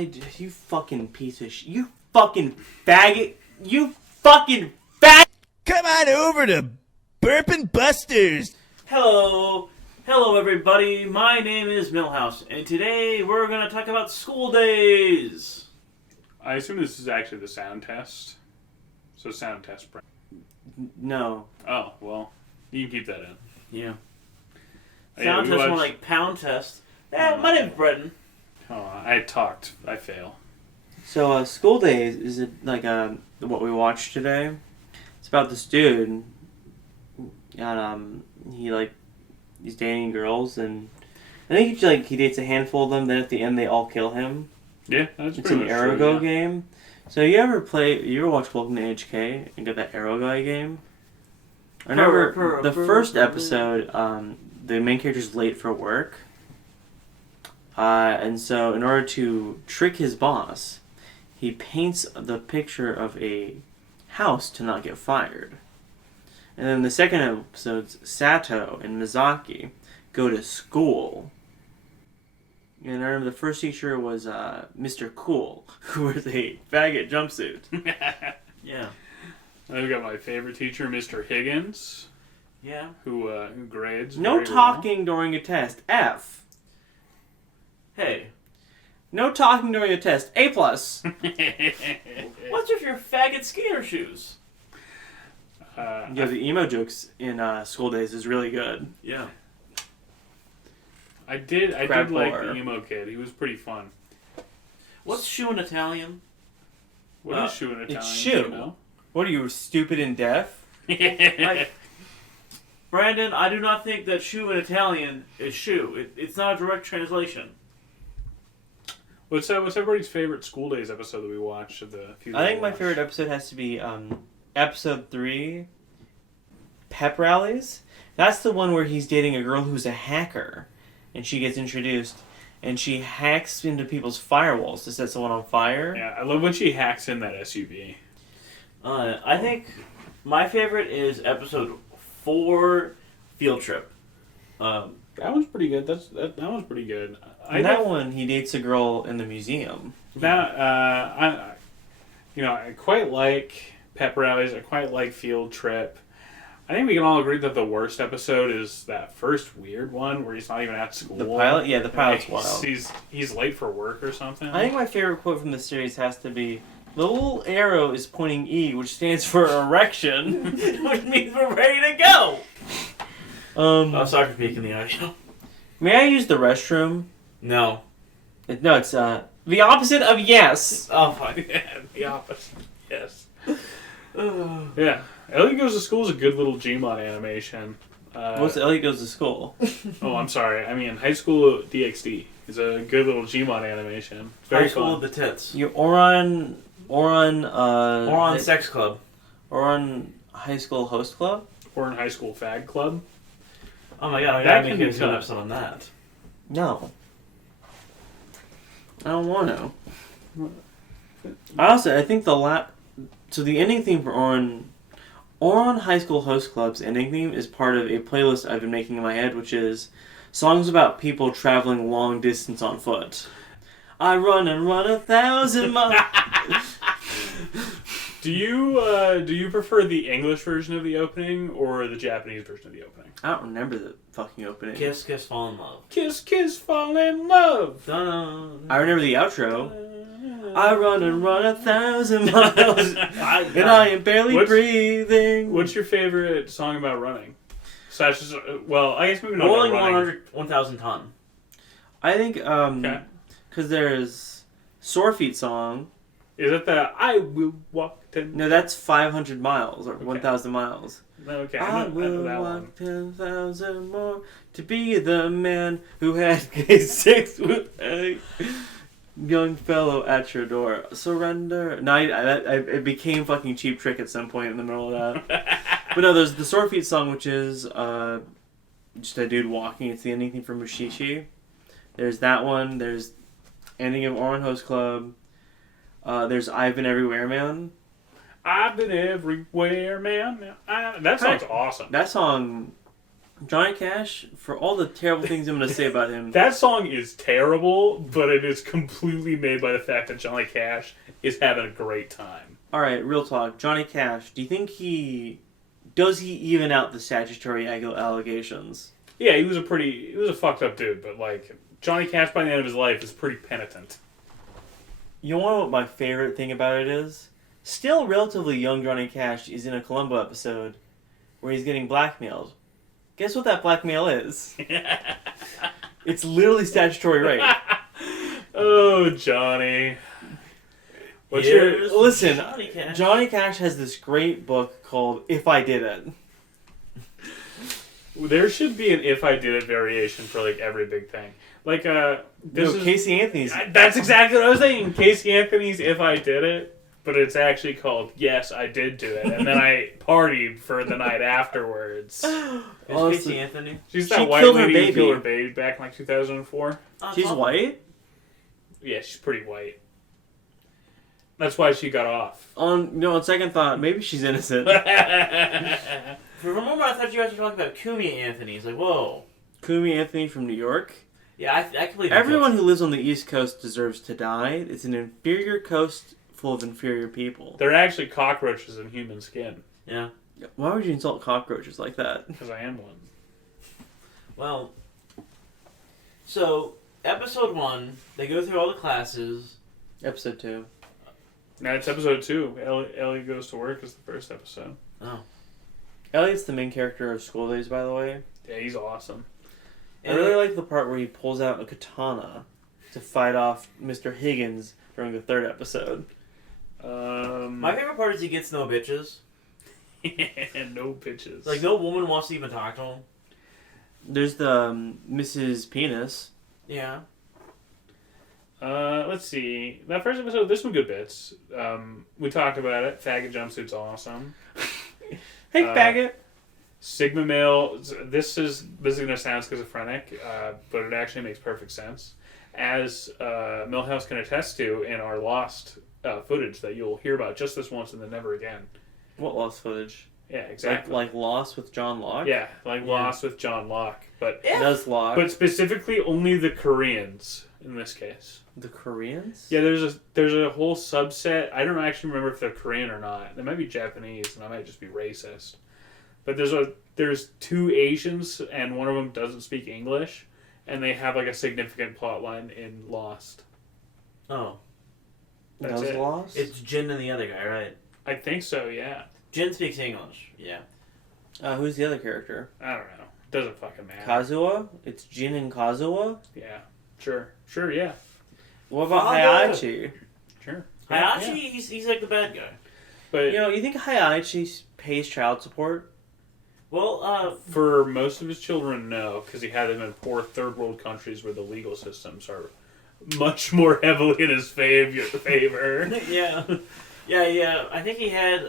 You fucking piece of shit. You fucking faggot. You fucking faggot. Come on over to Burpin' Busters. Hello. Hello, everybody. My name is Millhouse, and today we're going to talk about school days. I assume this is actually the sound test. So sound test. No. Oh, well, you can keep that in. Yeah. Yeah, Sound we test more watched- like pound test. My name's Brendan. Oh, I talked. I fail. So, School Days is like what we watched today. It's about this dude, and he's dating girls, and I think he dates a handful of them. Then at the end, they all kill him. Yeah, that's It's pretty an much Arrow true, yeah. game. So you ever watch Welcome to HK and get that Arrow Guy game? I remember the first episode. The main character's late for work. And so, in order to trick his boss, he paints the picture of a house to not get fired. And then the second episode, Sato and Mizaki go to school. And I remember the first teacher was Mr. Cool, who wears a faggot jumpsuit. Yeah. I've got my favorite teacher, Mr. Higgins. Yeah. Who grades. No very talking during a test. F. Hey. No talking during a test. A+. What's with your faggot skater shoes? Yeah, the emo jokes in School Days is really good. Yeah. I did Crab like bar. the emo kid. He was pretty fun. What's shoe in Italian? What is shoe in Italian? it's do shoe. you know? What are you, stupid and deaf? Brandon, I do not think that shoe in Italian is shoe. It's not a direct translation. What's everybody's favorite School Days episode that we watched? I think my favorite episode has to be episode 3, Pep Rallies. That's the one where he's dating a girl who's a hacker, and she gets introduced, and she hacks into people's firewalls to set someone on fire. Yeah, I love when she hacks in that SUV. I think my favorite is episode 4, Field Trip. That one's pretty good. That one's pretty good. And that one, he dates a girl in the museum. I quite like Pep Rallies. I quite like Field Trip. I think we can all agree that the worst episode is that first weird one where he's not even at school. The pilot? Yeah, the pilot's wild. He's late for work or something. I think my favorite quote from the series has to be, "The little arrow is pointing E, which stands for erection," which means we're ready to go. Sorry for peeking the audio. May I use the restroom? No. It's the opposite of yes. Oh, fine. Yeah, the opposite. Yes. Yeah. Ellie Goes to School is a good little Gmod animation. What's Ellie Goes to School? Oh, I'm sorry. I mean, High School DxD is a good little Gmod animation. It's very High School fun. of the Tits. Oron Sex Club. Oron High School Host Club? Or in High School Fag Club. Oh my god, I That gotta can make be an tough. episode on that. No. I don't want to. I think the ending theme for Oron High School Host Club's ending theme is part of a playlist I've been making in my head, which is songs about people traveling long distance on foot. I run and run 1,000 miles. Do you prefer the English version of the opening or the Japanese version of the opening? I don't remember the fucking opening. Kiss, kiss, fall in love. Kiss, kiss, fall in love. Dun-dun. I remember the outro. I run and run 1,000 miles, and I am barely breathing. What's your favorite song about running? I guess maybe not Rolling about running. 1,000 ton. I think, Okay. because there's Sore Feet song. Is it the I will walk 10? No, that's 500 miles, or 1,000 miles. Okay, I I know will that one. walk 10,000 more to be the man who had a 6 with a young fellow at your door. Surrender. No, it became fucking Cheap Trick at some point in the middle of that. But no, there's the Sore Feet song, which is just a dude walking. It's the ending theme from Mushishi. There's that one. There's ending of Oran Host Club. There's I've Been Everywhere, Man. I've been everywhere, man. That song's awesome. That song Johnny Cash, for all the terrible things I'm going to say about him. That song is terrible, but it is completely made by the fact that Johnny Cash is having a great time. Alright, real talk. Johnny Cash, do you think does he even out the statutory allegations? Yeah, he was a fucked up dude, but like, Johnny Cash by the end of his life is pretty penitent. You know what my favorite thing about it is? Still relatively young Johnny Cash is in a Columbo episode where he's getting blackmailed. Guess what that blackmail is? It's literally statutory rape. Oh, Johnny. Listen, Johnny Cash. Johnny Cash has this great book called If I Did It. There should be an If I Did It variation for like every big thing. Like, Casey Anthony's. That's exactly what I was thinking. Casey Anthony's If I Did It, but it's actually called Yes, I Did Do It. And then I partied for the night afterwards. Is Casey Anthony? She's She that white killed her lady who baby. killed her baby back in like 2004. She's white? Yeah, she's pretty white. That's why she got off. On second thought, maybe she's innocent. For a moment, I thought you guys were talking about Kumi Anthony. It's like, whoa. Kumi Anthony from New York. Yeah, I can believe Everyone who lives on the East Coast deserves to die. It's an inferior coast full of inferior people. They're actually cockroaches in human skin. Yeah. Why would you insult cockroaches like that? Because I am one. Well, so, episode 1, they go through all the classes. Episode 2. Now it's episode 2. Ellie Goes to Work is the first episode. Oh. Elliot's the main character of School Days, by the way. Yeah, he's awesome. I really like the part where he pulls out a katana to fight off Mr. Higgins during the third episode. My favorite part is he gets no bitches. No bitches. Like, no woman wants to even talk to him. There's the Mrs. Penis. Yeah. Let's see. That first episode, there's some good bits. We talked about it. Faggot jumpsuit's awesome. Hey, faggot! Sigma male. This is gonna sound schizophrenic, but it actually makes perfect sense. As Milhouse can attest to in our lost footage that you'll hear about just this once and then never again. What lost footage? Yeah, exactly. Like Lost with John Locke? Yeah, like Lost with John Locke, but Does Locke. but specifically only the Koreans in this case. The Koreans? Yeah, there's a whole subset. I don't actually remember if they're Korean or not. They might be Japanese, and I might just be racist. But there's 2 Asians, and one of them doesn't speak English, and they have like a significant plot line in Lost. Oh. That's Does it. Lost? It's Jin and the other guy, right? I think so. Yeah. Jin speaks English. Yeah. Who's the other character? I don't know. Doesn't fucking matter. Kazuha? It's Jin and Kazuha? Yeah. Sure. Yeah. What about Father? Hayachi? Sure. Hayashi, Yeah. he's like the bad guy. But You think Hayachi pays child support? Well, for most of his children, no, because he had them in poor third world countries where the legal systems are much more heavily in his favor. yeah. Yeah. I think he had,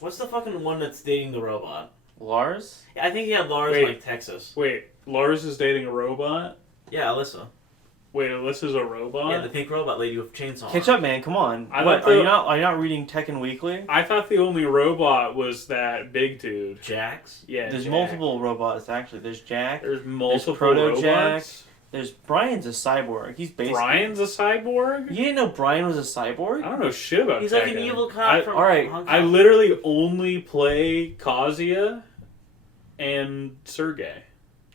what's the fucking one that's dating the robot? Lars? Yeah, I think he had Lars Wait. in, like, Texas. Wait, Lars is dating a robot? Yeah, Alyssa. Wait, Alyssa's a robot? Yeah, the pink robot lady with chainsaw. Catch up, man. Come on. I What? thought Are you not reading Tekken Weekly? I thought the only robot was that big dude. Jax. Yeah, There's Jack. multiple robots, actually. There's Jack. There's multiple Proto-Jack. robots. There's Brian's a cyborg. He's basically... Brian's a cyborg? You didn't know Brian was a cyborg? I don't know shit about He's like an Tekken. evil cop from alright, Hong Kong. I literally only play Kazuya and Sergey.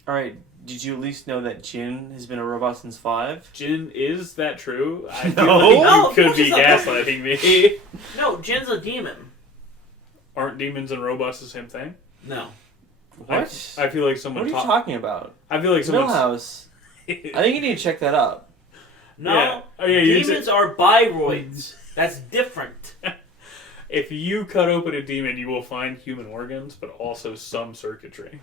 Alright, did you at least know that Jin has been a robot since 5? Jin, is that true? I feel No. like No, you of could course be it's not. gaslighting me. No, Jin's a demon. Aren't demons and robots the same thing? No. What? I feel like What someone are you taught. talking about? I feel like someone. Millhouse. I think you need to check that up. No. Yeah. Oh, yeah, you Demons are biroids. That's different. If you cut open a demon, you will find human organs, but also some circuitry.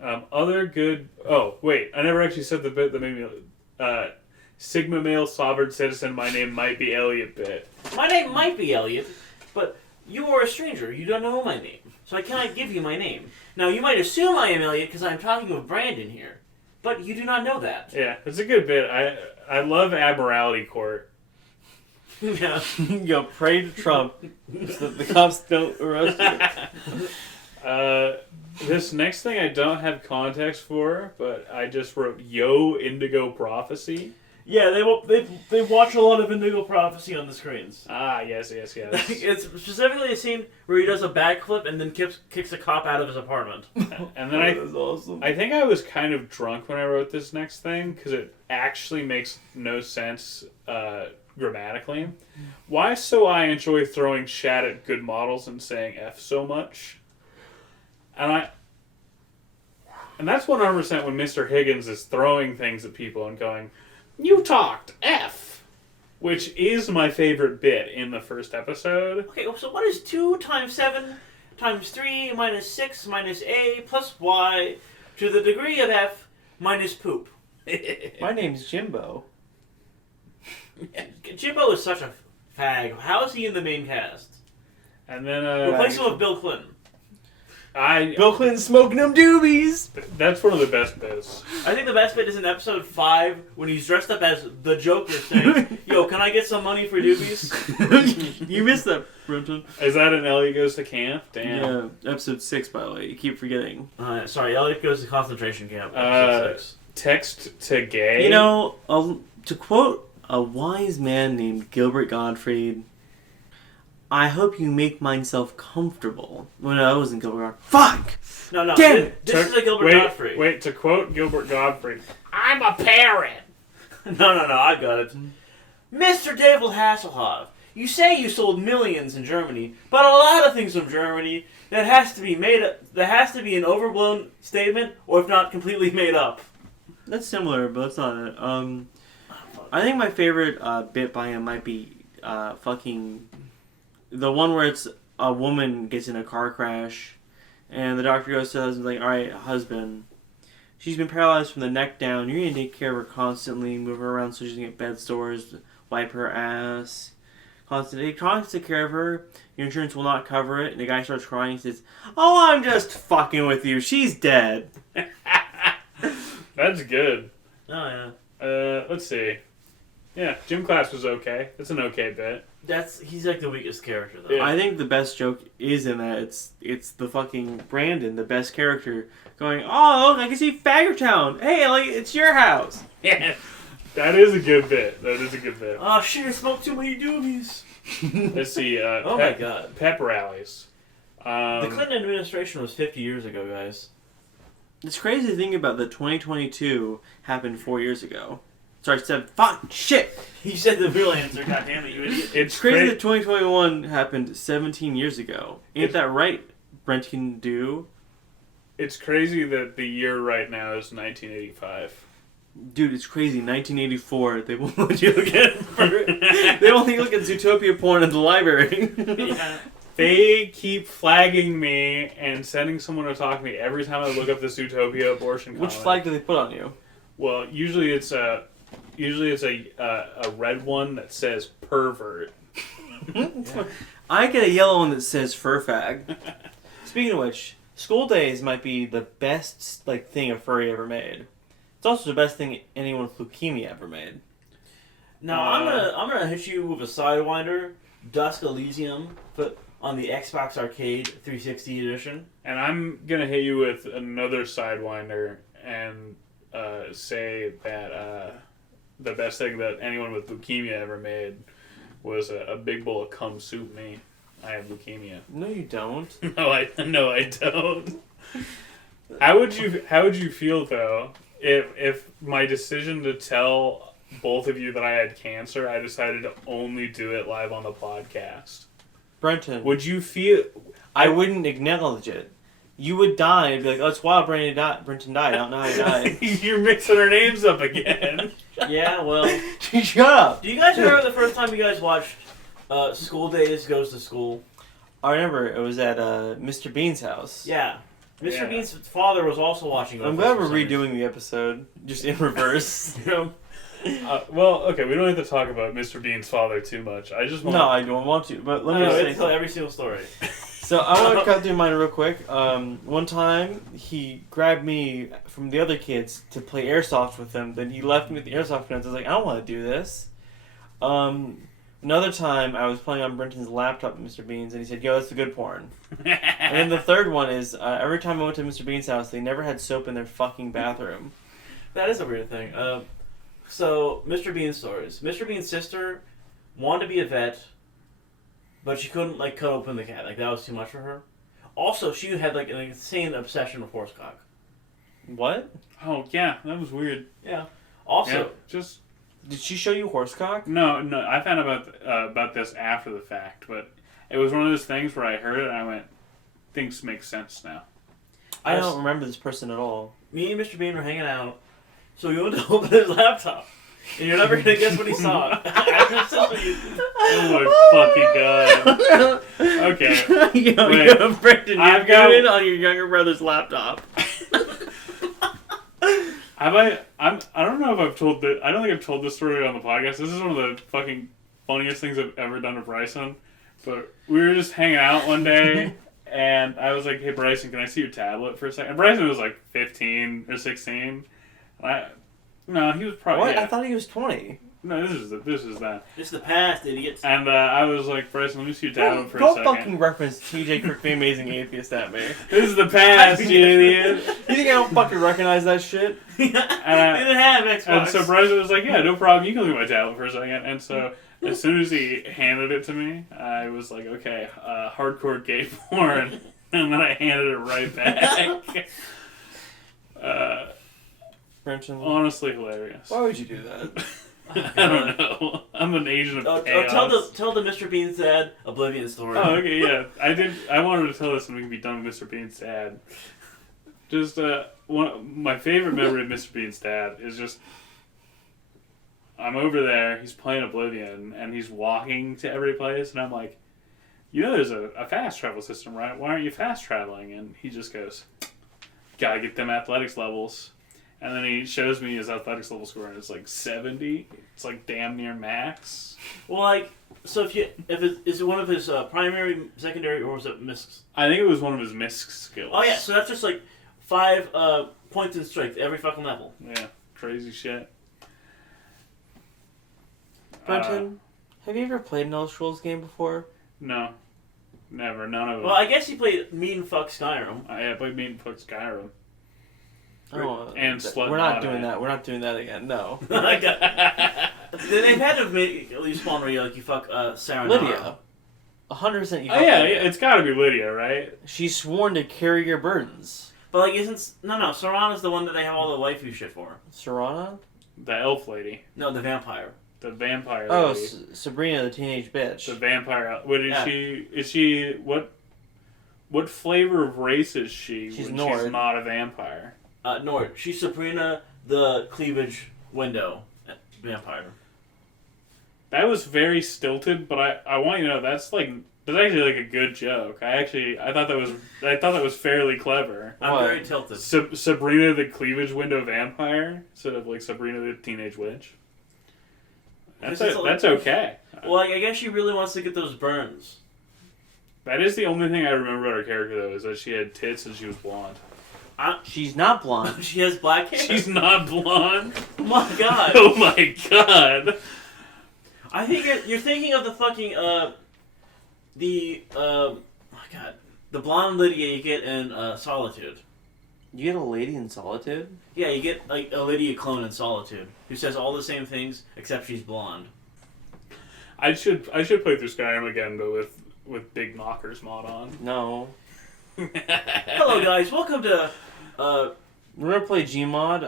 Other good. Oh wait, I never actually said the bit that made me. Sigma male sovereign citizen. My name might be Elliot. Bit. My name might be Elliot, but you are a stranger. You don't know my name. So I cannot give you my name. Now, you might assume I am Elliot because I'm talking with Brandon here. But you do not know that. Yeah, it's a good bit. I love Admiralty Court. Yeah. Yo, pray to Trump so that the cops don't arrest you. This next thing I don't have context for, but I just wrote Yo Indigo Prophecy. Yeah, they watch a lot of Indigo Prophecy on the screens. Ah, yes. It's specifically a scene where he does a backflip and then kicks a cop out of his apartment. And then That was awesome. I think I was kind of drunk when I wrote this next thing because it actually makes no sense grammatically. Why so I enjoy throwing shat at good models and saying F so much? And that's 100% when Mr. Higgins is throwing things at people and going, "You talked F," which is my favorite bit in the first episode. Okay, so what is 2 times 7 times 3 minus 6 minus A plus Y to the degree of F minus poop? My name's Jimbo. Jimbo is such a fag. How is he in the main cast? And then Replace him with Bill Clinton. Bill Clinton smoking them doobies. That's one of the best bits. I think the best bit is in episode 5 when he's dressed up as the Joker saying, "Yo, can I get some money for doobies?" You missed that, Brenton. Is that an Ellie Goes to Camp? Damn. Yeah, episode 6, by the way. You keep forgetting. Sorry, Elliot goes to concentration camp. Episode 6. Text to gay. You know, to quote a wise man named Gilbert Gottfried, I hope you make myself comfortable. Well, no, it wasn't Gilbert Gottfried. Fuck! No. Damn it! This is a Gilbert Godfrey. Wait, to quote Gilbert Gottfried, I'm a parent! No, I got it. Mr. David Hasselhoff, you say you sold millions in Germany, but a lot of things from Germany that has to be an overblown statement, or if not completely made up. That's similar, but that's not it. I think my favorite bit by him might be fucking the one where it's a woman gets in a car crash, and the doctor goes to the husband like, "All right, husband, she's been paralyzed from the neck down. You're gonna take care of her constantly, move her around so she doesn't get bed sores, wipe her ass, constantly take care of her. Your insurance will not cover it." And the guy starts crying. He says, "Oh, I'm just fucking with you. She's dead." That's good. Oh yeah. Let's see. Yeah, gym class was okay. It's an okay bit. He's like the weakest character though. Yeah. I think the best joke is in that it's the fucking Brandon, the best character, going, "Oh, look, I can see Faggertown. Hey, like it's your house." Yeah, that is a good bit. Oh shit! I smoked too many doobies. Let's see. My god. Pep rallies. The Clinton administration was 50 years ago, guys. It's crazy to think about that 2022 happened 4 years ago. Sorry, fuck, shit. You said the real answer. God damn it, you idiot. It's crazy that 2021 happened 17 years ago. Ain't that right, Brent can do? It's crazy that the year right now is 1985. Dude, it's crazy. 1984, they won't let you look at they won't let you look at Zootopia porn in the library. Yeah. They keep flagging me and sending someone to talk to me every time I look up the Zootopia abortion Which comment. flag do they put on you? Well, usually it's a red one that says pervert. I get a yellow one that says fur fag. Speaking of which, School Days might be the best thing a furry ever made. It's also the best thing anyone with leukemia ever made. Now I'm gonna hit you with a sidewinder, Dusk Elysium, but on the Xbox Arcade 360 edition. And I'm gonna hit you with another sidewinder and say that the best thing that anyone with leukemia ever made was a big bowl of cum soup me. I have leukemia. No, you don't. No, I don't. How would you feel though if my decision to tell both of you that I had cancer, I decided to only do it live on the podcast? Brenton. Would you feel? I wouldn't acknowledge it. You would die and be like, "Oh, it's wild. Brenton died. I don't know how he died." You're mixing our names up again. Yeah, well. Shut up. Do you guys remember the first time you guys watched School Days Goes to School? I remember it was at Mr. Bean's house. Yeah. Mr. Yeah. Bean's father was also watching. I'm glad we're redoing the episode, just in reverse. Well, okay, we don't have to talk about Mr. Bean's father too much. I just want. No, I don't want to. But let me No, just tell say. every single story. So I want to cut through mine real quick. One time he grabbed me from the other kids to play airsoft with him. Then he left me with the airsoft guns. I was like, I don't want to do this. Another time, I was playing on Brenton's laptop at Mr. Bean's, and he said, "Yo, that's the good porn." And then the third one is, every time I went to Mr. Bean's house, they never had soap in their fucking bathroom. That is a weird thing. So, Mr. Bean's stories. Mr. Bean's sister wanted to be a vet, but she couldn't, like, cut open the cat. Like, that was too much for her. Also, she had, like, an insane obsession with horsecock. What? Oh yeah, that was weird. Yeah. Also, Yeah, just Did she show you horsecock? no. I found out about this after the fact, but it was one of those things where I heard it and I went, "Things make sense now." I don't remember this person at all. me and Mr. Bean were hanging out, so we went to open his laptop. And you're never gonna guess what he saw. Oh my fucking god. Okay. Yo, Brenton, I've you're got- going on your younger brother's laptop. I don't know if I've told the. I don't think I've told this story on the podcast. This is one of the fucking funniest things I've ever done to Bryson. But we were just hanging out one day, and I was like, "Hey Bryson, can I see your tablet for a second?" And Bryson was like 15 or 16. No, he was probably. What? Yeah. I thought he was 20. No, this is that. It's the past, idiots. And I was like, Bryson, let me see your tablet for a Don't second. fucking reference TJ Crick, the Amazing Atheist at me. This is the past, you idiot. You think I don't fucking recognize that shit? They didn't have Xbox. And so Bryson was like, yeah, no problem, you can look at my tablet for a second. And so as soon as he handed it to me, I was like, okay, hardcore gay porn. And then I handed it right back. Brenton, Honestly hilarious. why would you do that? I don't know. I'm an agent of chaos. Tell the Mr. Bean's dad Oblivion story. Oh, okay, yeah. I wanted to tell this and we can be done with Mr. Bean's dad. Just, my favorite memory of Mr. Bean's dad is just, I'm over there, he's playing Oblivion, and he's walking to every place, and I'm like, you know there's a fast travel system, right? Why aren't you fast traveling? And he just goes, gotta get them athletics levels. And then he shows me his athletics level score, and it's like 70. It's like damn near max. Well, like, so is it one of his primary, secondary, or was it miscs? I think it was one of his misc skills. Oh yeah, so that's just like 5 points in strength every fucking level. Yeah, crazy shit. Brenton, have you ever played an Elder Scrolls game before? No. Never. None of them. Well, I guess he played Meat and Fuck Skyrim. I played Meat and Fuck Skyrim. Oh, And Slut we're not Nada. doing that. We're not doing that again. No. They've had to have made at least one where you fuck Sarah. Lydia. 100% you Oh fuck yeah, Lydia. it's got to be Lydia, right? She's sworn to carry your burdens. But like, no, Serana's the one that they have all the waifu shit for. Serana? The elf lady, No, the vampire. the vampire Oh, lady, Sabrina, the teenage bitch. the vampire. What is Yeah. she? Is she what flavor of race is she? She's when Nord. she's not a vampire. Nord. She's Sabrina, the cleavage window vampire. That was very stilted, but I want you to know that's actually like a good joke. I thought that was fairly clever. I'm What? very tilted. Sabrina the cleavage window vampire instead of like Sabrina the teenage witch. That's Because it's that's okay. Well, like, I guess she really wants to get those burns. That is the only thing I remember about her character though, is that she had tits and she was blonde. She's not blonde. She has black hair. She's not blonde. Oh my god. Oh my god. I think you're thinking of the fucking oh my god, the blonde Lydia you get in Solitude. You get a lady in Solitude? Yeah, you get like a Lydia clone in Solitude who says all the same things except she's blonde. I should play through Skyrim again, but with Big Knockers mod on. No. Hello guys, welcome to We're gonna play Gmod,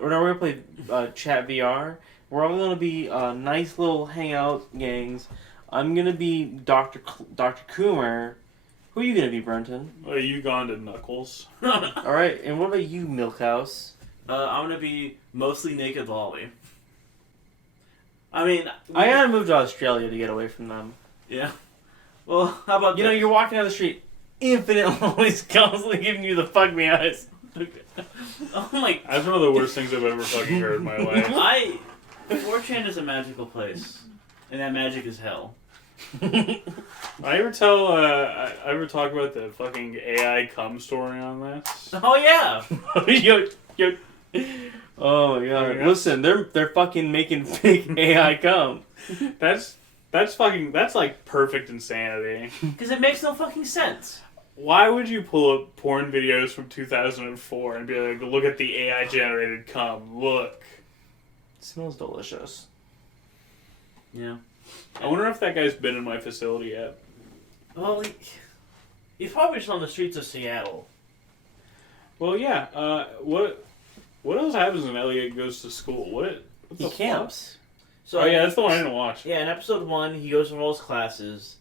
or no, we're gonna play Chat VR. We're all gonna be nice little hangout gangs. I'm gonna be Dr. Coomer. Who are you gonna be, Brenton? Uganda Knuckles. Alright, and what about you, Milkhouse? I'm gonna be mostly naked Lolly. I mean, I gotta move to Australia to get away from them. yeah. Well, how about You know, you're walking down the street, infinite lollies constantly giving you the fuck me eyes. oh my. That's one of the worst things I've ever fucking heard in my life. 4chan is a magical place, and that magic is hell. I ever talk about the fucking AI cum story on this? Oh yeah. yo. Oh my god! Listen, they're fucking making fake AI come. That's That's like perfect insanity. Because it makes no fucking sense. Why would you pull up porn videos from 2004 and be like, look at the AI generated cum, look. It smells delicious. Yeah. I wonder if that guy's been in my facility yet. Well, he's probably just on the streets of Seattle. Well, yeah. What else happens when Elliot goes to school? What He the camps. So Oh yeah, that's the one I didn't watch. Yeah, in episode 1, he goes to all his classes.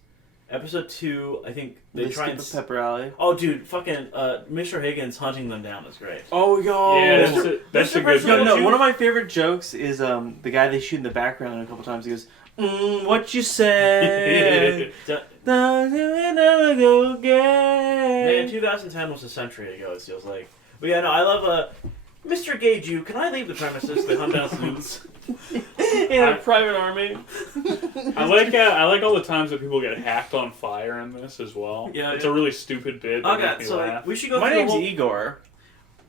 Episode 2, I think they try skip and... the pep rally. Oh, dude, fucking Mr. Higgins hunting them down is great. Oh, yo. Yeah, that's a good President- one. No, one of my favorite jokes is the guy they shoot in the background a couple times. He goes, what you say? Never go Man, again. 2010 was a century ago, it feels like. But yeah, no, I love Mr. Gay Jew, can I leave the premises to hunt down students? In a private army. I like all the times that people get hacked on fire in this as well. Yeah, It's yeah. a really stupid bit that makes Okay, me so laugh. we should go My through name's the whole... Igor.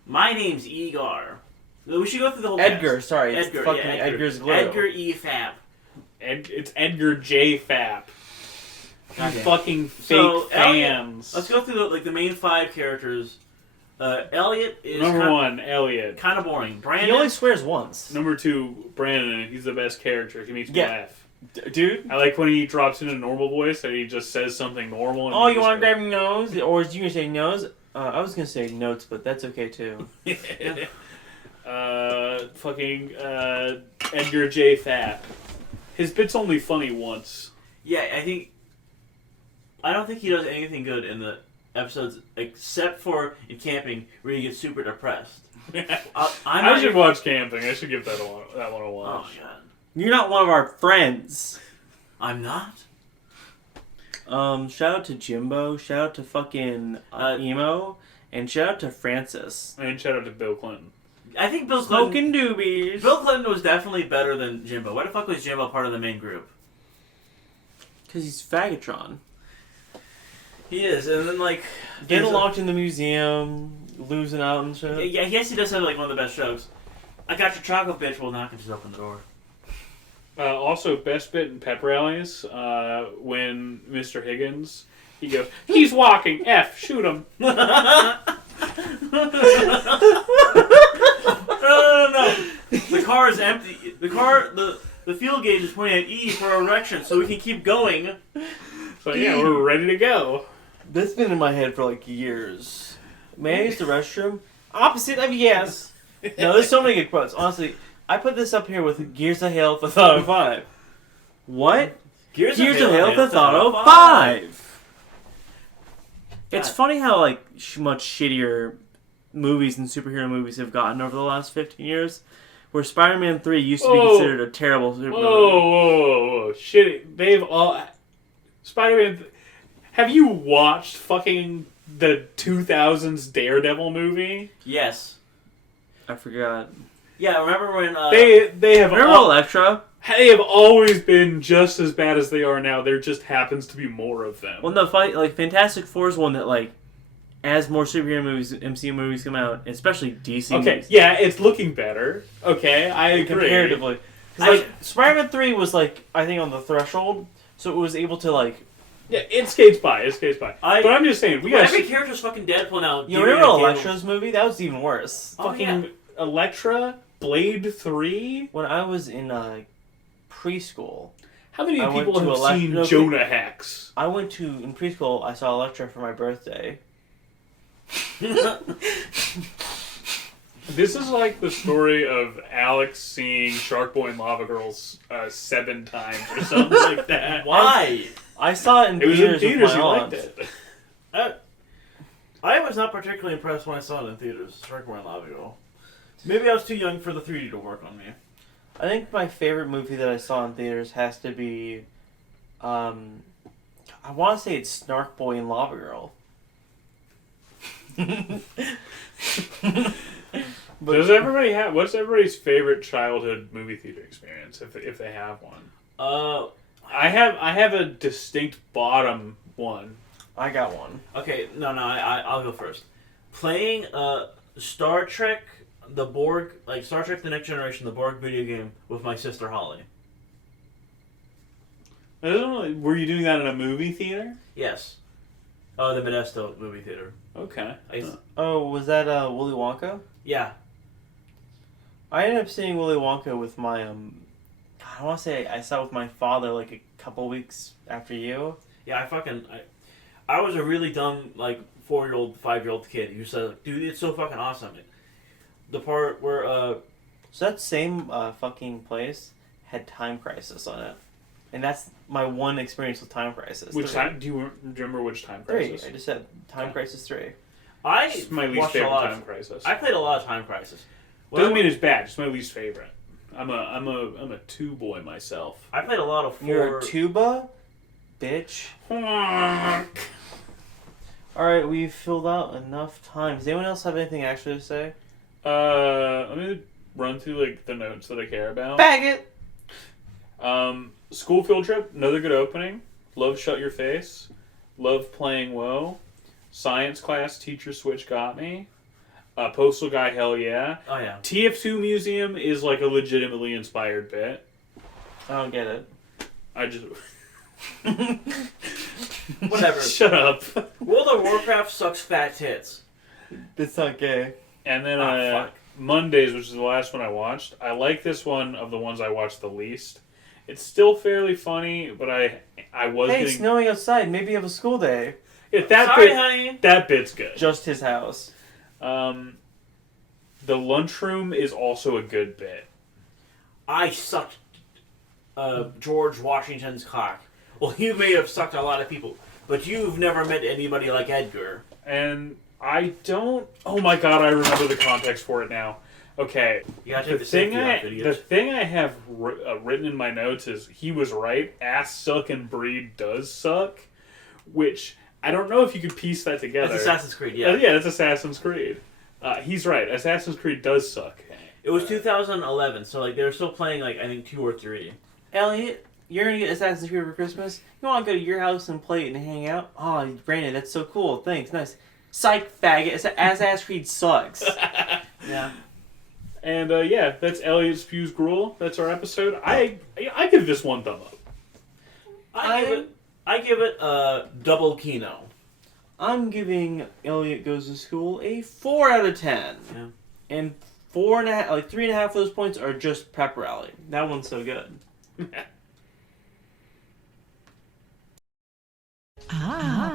My name's Igor. We should go through the whole Edgar, cast. sorry. It's Edgar, fucking yeah, Edgar. Edgar's glue. Edgar E. Fab. It's Edgar J. Fapp. Okay. Fucking fake So, fans. Let's go through the main 5 characters. Elliot is Number 1, Elliot. kind of boring. Brandon, He only swears once. Number 2, Brandon. He's the best character. He makes me Yeah. laugh. Dude? I like when he drops in a normal voice and he just says something normal. And Oh, he you just want to goes- grab your nose? Or is you going to say nose? I was going to say notes, but that's okay too. fucking Edgar J. Fapp. His bit's only funny once. Yeah, I don't think he does anything good in the episodes except for in camping where he gets super depressed. I should watch Camping. I should give that one a Oh watch. god, You're not one of our friends. I'm not. Shout out to Jimbo. Shout out to fucking Emo. And shout out to Francis. And shout out to Bill Clinton. I think Bill Clinton. Smoking doobies. Bill Clinton was definitely better than Jimbo. Why the fuck was Jimbo part of the main group? Because he's Fagatron. He is, and then Getting there's locked in the museum, losing out and shit. yeah, I guess he does have one of the best jokes. I got your chocolate, bitch. Well, now I can just open the door. Also, best bit in pep rallies, when Mr. Higgins, he goes, he's walking, F, shoot him. No. The car is empty. The fuel gauge is pointing at E for erection, so we can keep going. So yeah, we're ready to go. That's been in my head for years. May I use the restroom? Opposite of yes. No, there's so many good quotes. Honestly, I put this up here with Gears of Hell the Thought of 5. What? Gears of Hell the Thought of 5. It's funny how much shittier movies and superhero movies have gotten over the last 15 years. Where Spider-Man 3 used to be considered a terrible superhero movie. Whoa. Shit, they've all... Spider-Man... Have you watched fucking the 2000s Daredevil movie? Yes. I forgot. Yeah, remember when... They have Remember Elektra? They have always been just as bad as they are now. There just happens to be more of them. Well, no, Fantastic Four is one that, as more superhero movies, MCU movies come out, especially DC Okay, movies. yeah, it's looking better. Okay, I agree. Comparatively. 'Cause, Spider-Man 3 was, I think on the threshold, so it was able to, Yeah, it skates by. But I'm just saying, we got every character's fucking Deadpool now. You remember Elektra's movie? That was even worse. Oh, fucking Elektra, Blade 3. When I was in preschool, How many I went people to have seen Jonah Hex? in preschool, I saw Elektra for my birthday. This is like the story of Alex seeing Shark Boy and Lava Girls 7 times or something like that. Why? I saw it in It was theaters in theaters. with You my liked aunt. it. I was not particularly impressed when I saw it in theaters. Shark Boy and Lava Girl. Maybe I was too young for the 3D to work on me. I think my favorite movie that I saw in theaters has to be, I want to say it's Snark Boy and Lava Girl. Does everybody have? What's everybody's favorite childhood movie theater experience, if they have one? I have a distinct bottom one. I got one. Okay, I'll go first. Playing Star Trek, the Borg, Star Trek: The Next Generation, the Borg video game with my sister Holly. Were you doing that in a movie theater? Yes. Oh, the Modesto movie theater. Okay. Oh, was that Willy Wonka? Yeah. I ended up seeing Willy Wonka with my I want to say I saw it with my father like a couple weeks after you. Yeah, I was a really dumb, like, 4-year-old, 5-year-old kid who said, like, dude, it's so fucking awesome. The part where, So that same fucking place had Time Crisis on it. And that's my one experience with Time Crisis. Which time? Do you remember which Time 3. Crisis? I just said Time Crisis 3. It's my least favorite Time Crisis. I played a lot of Time Crisis. Doesn't mean it's bad. It's my least favorite. I'm a 2 boy myself. I played a lot of 4... You're a tuba? Bitch. Alright, we've filled out enough time. Does anyone else have anything actually to say? Let me run through like the notes that I care about. Bag it! School field trip, another good opening. Love Shut Your Face. Love Playing Woe. Science class, teacher switch got me. Postal guy, hell yeah. Oh, yeah. TF2 museum is like a legitimately inspired bit. I don't get it. I just... Whatever. Shut up. World of Warcraft sucks fat tits. It's not gay. And then fuck. Mondays, which is the last one I watched. I like this one of the ones I watched the least. It's still fairly funny, but I was Hey, getting... it's snowing outside. Maybe you have a school day. If that Sorry, bit, honey. That bit's good. Just his house. The lunchroom is also a good bit. I sucked George Washington's cock. Well, you may have sucked a lot of people, but you've never met anybody like Edgar. And I don't... Oh my god, I remember the context for it now. Okay. You gotta take the safety off, The idiots. thing I have written in my notes is he was right. Ass suck and breed does suck. Which, I don't know if you could piece that together. That's Assassin's Creed, yeah. Yeah, that's Assassin's Creed. He's right. Assassin's Creed does suck. It was 2011, so like they were still playing like I think 2 or 3. Elliot, you're gonna get Assassin's Creed for Christmas? You wanna go to your house and play it and hang out? Oh, Brandon, that's so cool. Thanks, nice. Psych, faggot. Assassin's Creed sucks. Yeah. And yeah, that's Elliot Spews Gruel. That's our episode. I give this 1 thumb up. I give it a double Kino. I'm giving Elliot Goes to School a 4 out of 10. Yeah. And 4.5, like 3.5 of those points are just pep rally. That one's so good. Ah.